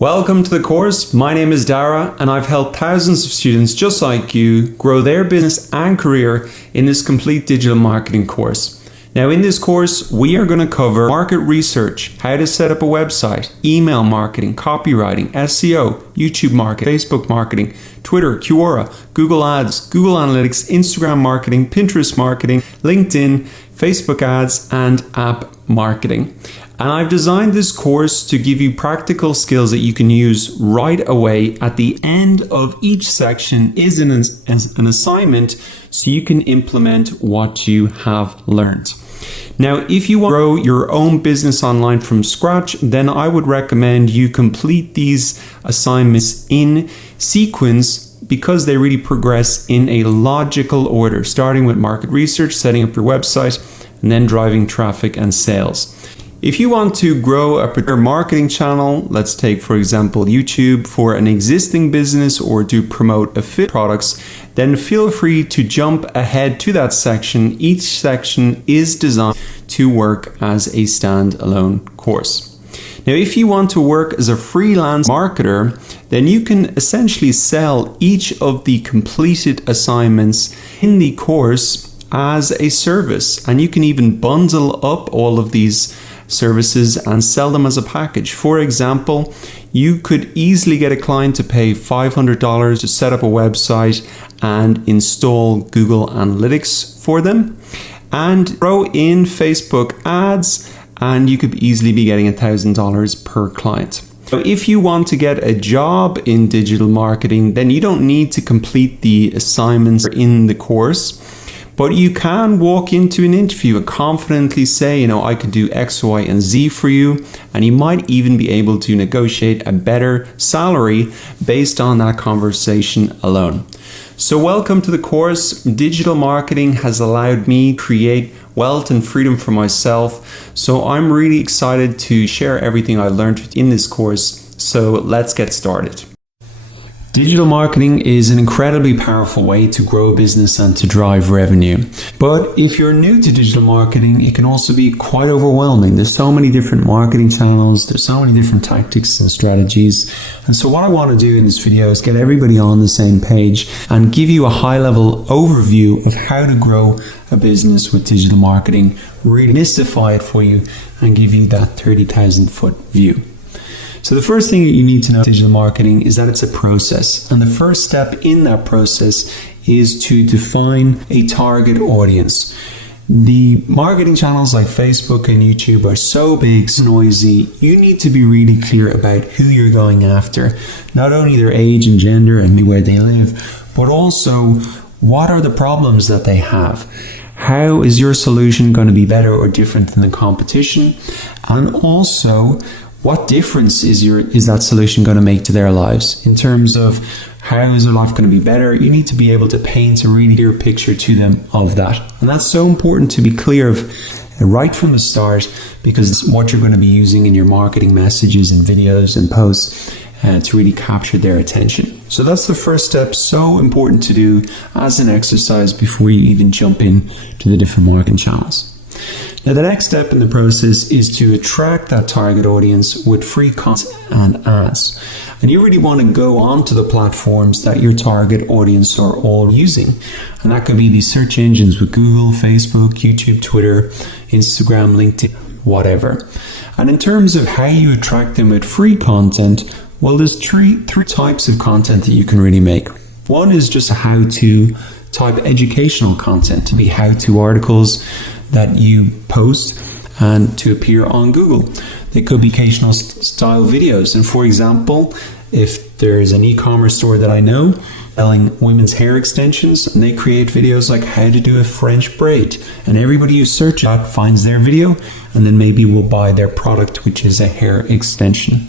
Welcome to the course. My name is Dara and I've helped thousands of students just like you grow their business and career in this complete digital marketing course. Now in this course, we are going to cover market research, how to set up a website, email marketing, copywriting, SEO, YouTube marketing, Facebook marketing, Twitter, Quora, Google Ads, Google Analytics, Instagram marketing, Pinterest marketing, LinkedIn, Facebook ads, and app marketing. And I've designed this course to give you practical skills that you can use right away. At the end of each section is an assignment so you can implement what you have learned. Now, if you want to grow your own business online from scratch, then I would recommend you complete these assignments in sequence because they really progress in a logical order, starting with market research, setting up your website, and then driving traffic and sales. If you want to grow a particular marketing channel, let's take for example YouTube for an existing business or to promote affiliate products, then feel free to jump ahead to that section. Each section is designed to work as a standalone course. Now, if you want to work as a freelance marketer, then you can essentially sell each of the completed assignments in the course as a service, and you can even bundle up all of these services and sell them as a package. For example, you could easily get a client to pay $500 to set up a website and install Google Analytics for them and throw in Facebook ads, and you could easily be getting $1,000 per client. So if you want to get a job in digital marketing, then you don't need to complete the assignments in the course. But you can walk into an interview and confidently say, I could do X, Y, and Z for you. And you might even be able to negotiate a better salary based on that conversation alone. So welcome to the course. Digital marketing has allowed me to create wealth and freedom for myself. So I'm really excited to share everything I learned in this course. So let's get started. Digital marketing is an incredibly powerful way to grow a business and to drive revenue. But if you're new to digital marketing, it can also be quite overwhelming. There's so many different marketing channels, there's so many different tactics and strategies. And so what I want to do in this video is get everybody on the same page and give you a high-level overview of how to grow a business with digital marketing, really mystify it for you and give you that 30,000-foot view. So the first thing that you need to know about digital marketing is that it's a process. And the first step in that process is to define a target audience. The marketing channels like Facebook and YouTube are so big, so noisy. You need to be really clear about who you're going after. Not only their age and gender and where they live, but also what are the problems that they have. How is your solution going to be better or different than the competition? And also, what difference is that solution going to make to their lives? In terms of how is their life going to be better, you need to be able to paint a really clear picture to them of that. And that's so important to be clear of right from the start, because it's what you're going to be using in your marketing messages and videos and posts to really capture their attention. So that's the first step, so important to do as an exercise before you even jump in to the different marketing channels. Now, the next step in the process is to attract that target audience with free content and ads. And you really want to go onto the platforms that your target audience are all using. And that could be these search engines with Google, Facebook, YouTube, Twitter, Instagram, LinkedIn, whatever. And in terms of how you attract them with free content, well, there's three types of content that you can really make. One is just a how-to type educational content, to be how-to articles that you post and to appear on Google. They could be educational style videos. And for example, if there's an e-commerce store that I know selling women's hair extensions, and they create videos like how to do a French braid, and everybody who searches that finds their video and then maybe will buy their product, which is a hair extension.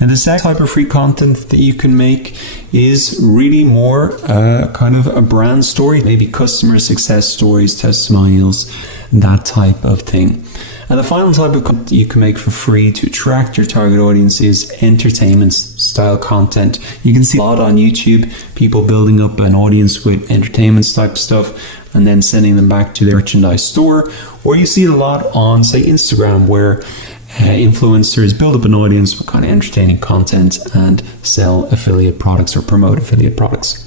Now, the second type of free content that you can make is really more kind of a brand story, maybe customer success stories, testimonials, that type of thing. And the final type of content you can make for free to attract your target audience is entertainment style content. You can see a lot on YouTube, people building up an audience with entertainment type stuff and then sending them back to their merchandise store. Or you see it a lot on, say, Instagram, where influencers, build up an audience with kind of entertaining content, and sell affiliate products or promote affiliate products.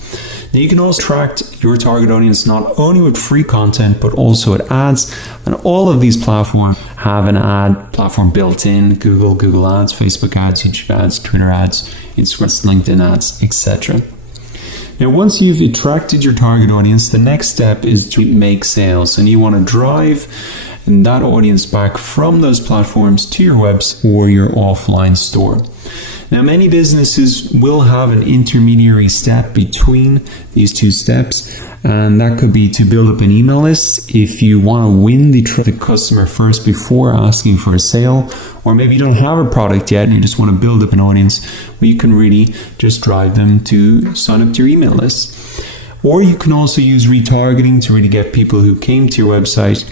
Now, you can also attract your target audience not only with free content, but also with ads. And all of these platforms have an ad platform built in: Google Ads, Facebook ads, YouTube ads, Twitter ads, Instagram, LinkedIn ads, etc. Now, once you've attracted your target audience, the next step is to make sales, and you want to drive that audience back from those platforms to your website or your offline store. Now, many businesses will have an intermediary step between these two steps, and that could be to build up an email list if you want to win the customer first before asking for a sale, or maybe you don't have a product yet and you just want to build up an audience where you can really just drive them to sign up to your email list. Or you can also use retargeting to really get people who came to your website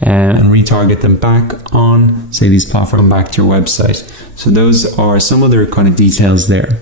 and retarget them back on, say, these platforms, back to your website. So those are some other kind of details there.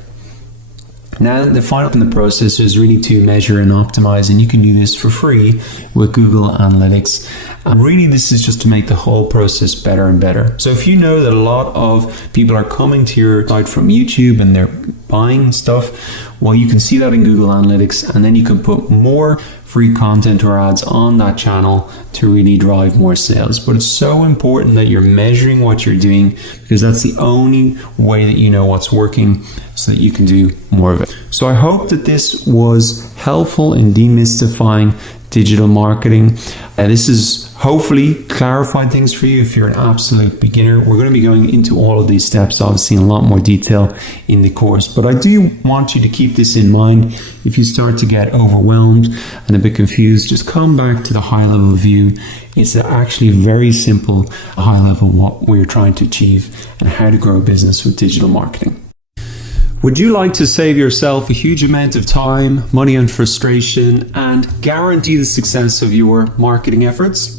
Now, the final in the process is really to measure and optimize, and you can do this for free with Google Analytics. And really, this is just to make the whole process better and better. So if you know that a lot of people are coming to your site from YouTube and they're buying stuff, well, you can see that in Google Analytics, and then you can put more free content or ads on that channel to really drive more sales. But it's so important that you're measuring what you're doing, because that's the only way that you know what's working, so that you can do more of it. So I hope that this was helpful in demystifying digital marketing. This is hopefully clarified things for you if you're an absolute beginner. We're going to be going into all of these steps, obviously, in a lot more detail in the course. But I do want you to keep this in mind. If you start to get overwhelmed and a bit confused, just come back to the high level view. It's actually very simple, high level, what we're trying to achieve and how to grow a business with digital marketing. Would you like to save yourself a huge amount of time, money, and frustration, and guarantee the success of your marketing efforts?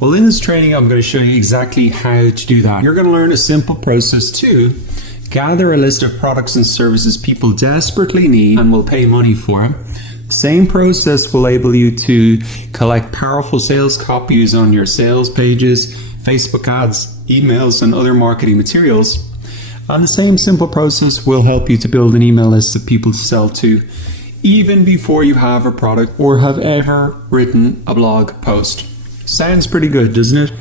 Well, in this training, I'm going to show you exactly how to do that. You're going to learn a simple process to gather a list of products and services people desperately need and will pay money for. Same process will enable you to collect powerful sales copies on your sales pages, Facebook ads, emails, and other marketing materials. And the same simple process will help you to build an email list of people to sell to, even before you have a product or have ever written a blog post. Sounds pretty good, doesn't it?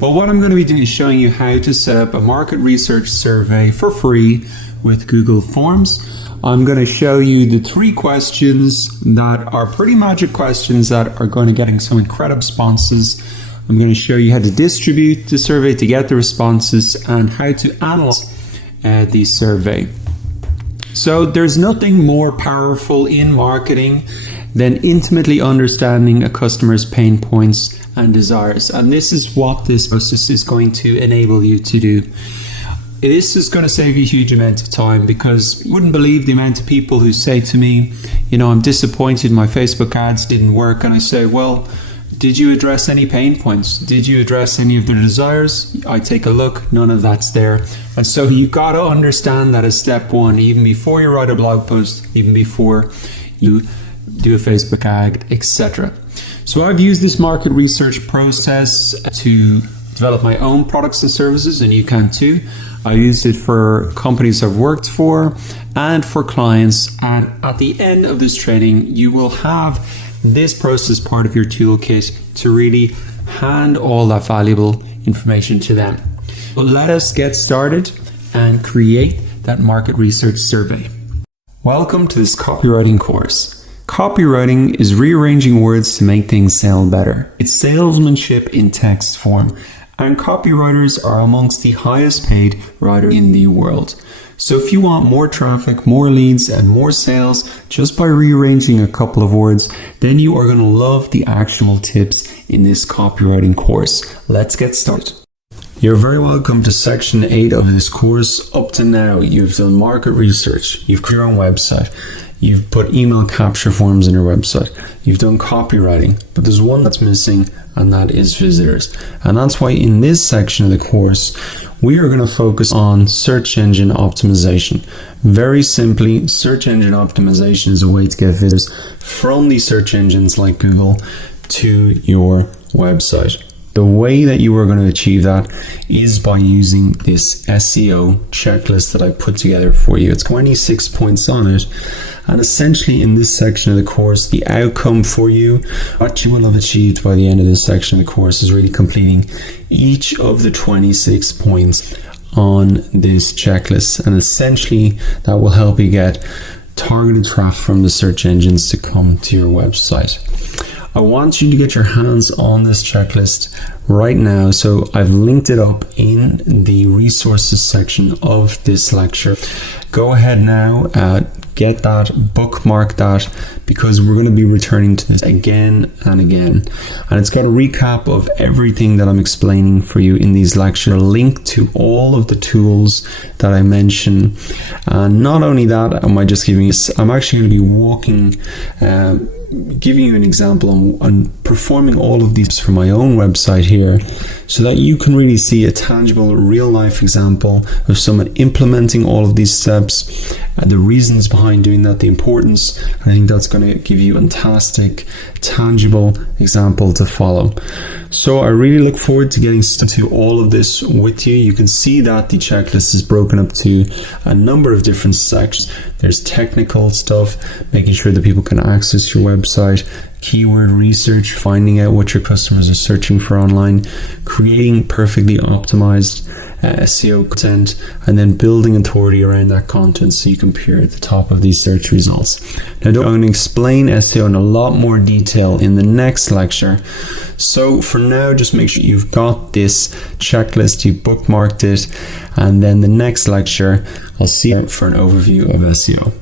Well, what I'm going to be doing is showing you how to set up a market research survey for free with Google Forms. I'm going to show you the 3 questions that are pretty magic questions that are going to get some incredible responses. I'm going to show you how to distribute the survey to get the responses and how to analyze the survey. So there's nothing more powerful in marketing than intimately understanding a customer's pain points and desires. And this is what this process is going to enable you to do. This is going to save you a huge amount of time, because you wouldn't believe the amount of people who say to me, I'm disappointed my Facebook ads didn't work. And I say, well, did you address any pain points? Did you address any of their desires? I take a look, none of that's there. And so you've got to understand that as step 1, even before you write a blog post, even before you do a Facebook ad, etc. So I've used this market research process to develop my own products and services, and you can too. I used it for companies I've worked for and for clients. And at the end of this training, you will have this process part of your toolkit to really hand all that valuable information to them. But let us get started and create that market research survey. Welcome to this copywriting course. Copywriting is rearranging words to make things sound better. It's salesmanship in text form, and copywriters are amongst the highest paid writers in the world. So if you want more traffic, more leads, and more sales just by rearranging a couple of words, then you are going to love the actionable tips in this copywriting course. Let's get started. You're very welcome to section 8 of this course. Up to now, you've done market research, you've created your own website, you've put email capture forms in your website, you've done copywriting, but there's one that's missing, and that is visitors. And that's why in this section of the course, we are going to focus on search engine optimization. Very simply, search engine optimization is a way to get visitors from these search engines like Google to your website. The way that you are going to achieve that is by using this SEO checklist that I put together for you. It's 26 points on it. And essentially in this section of the course, the outcome for you, what you will have achieved by the end of this section of the course, is really completing each of the 26 points on this checklist. And essentially that will help you get targeted traffic from the search engines to come to your website. I want you to get your hands on this checklist right now, so I've linked it up in the resources section of this lecture. Go ahead now, get that, bookmark that, because we're going to be returning to this again and again. And it's got a recap of everything that I'm explaining for you in these lectures, a link to all of the tools that I mention. And not only that, am I just giving you, I'm actually going to be giving you an example on performing all of these for my own website here, so that you can really see a tangible real life example of someone implementing all of these steps, the reasons behind doing that, the importance. I think that's going to give you a fantastic tangible example to follow. So I really look forward to getting into all of this with you. You can see that the checklist is broken up to a number of different sections. There's technical stuff, making sure that people can access your website, keyword research, finding out what your customers are searching for online, creating perfectly optimized SEO content, and then building authority around that content so you can appear at the top of these search results. Now, I'm going to explain SEO in a lot more detail in the next lecture. So for now, just make sure you've got this checklist, you bookmarked it, and then the next lecture, I'll see you for an overview of SEO.